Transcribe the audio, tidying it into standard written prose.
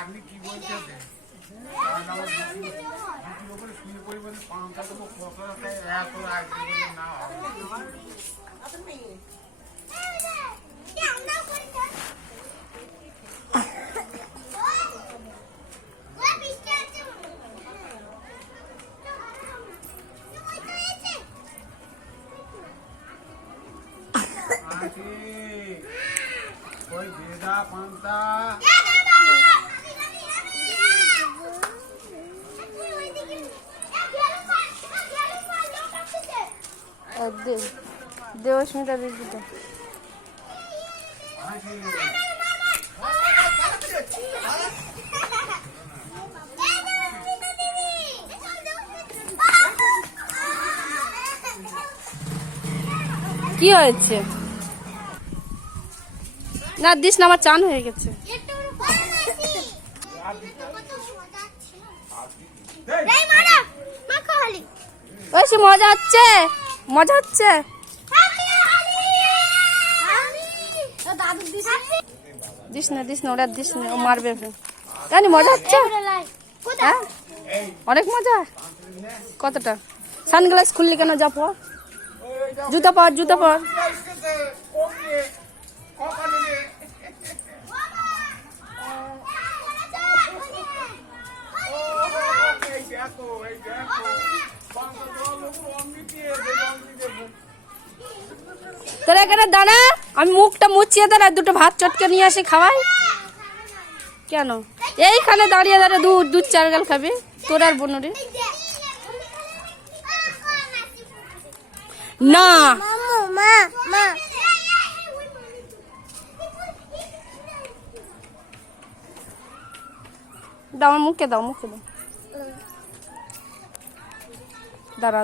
আপনি কি বলছেন? कोई भेदा पांता দেবস্মিতা দিদিটা কি হয়েছে? না দিস না, আমার চান হয়ে গেছে। ওই মজা হচ্ছে, মজা হচ্ছে। দিস না দিস না, ওরা দিস না, ও মারবে। জানি মজা হচ্ছে, হ্যাঁ অনেক মজা। কতটা? সানগ্লাস খুললি কেন? যা পর, জুতা পর, জুতা পর। তোরা এখানে দাঁড়া, আমি মুখটা মুছিয়ে দাঁড়া, দুটো ভাত চটকে নিয়ে আসি খাওয়াই। কেন এইখানে দাঁড়িয়ে দাঁড়িয়ে দুধ চার গাল খাবি তোর আর বোনরে? না দাও, মুখে দাও, মুখে দাও, দাঁড়া।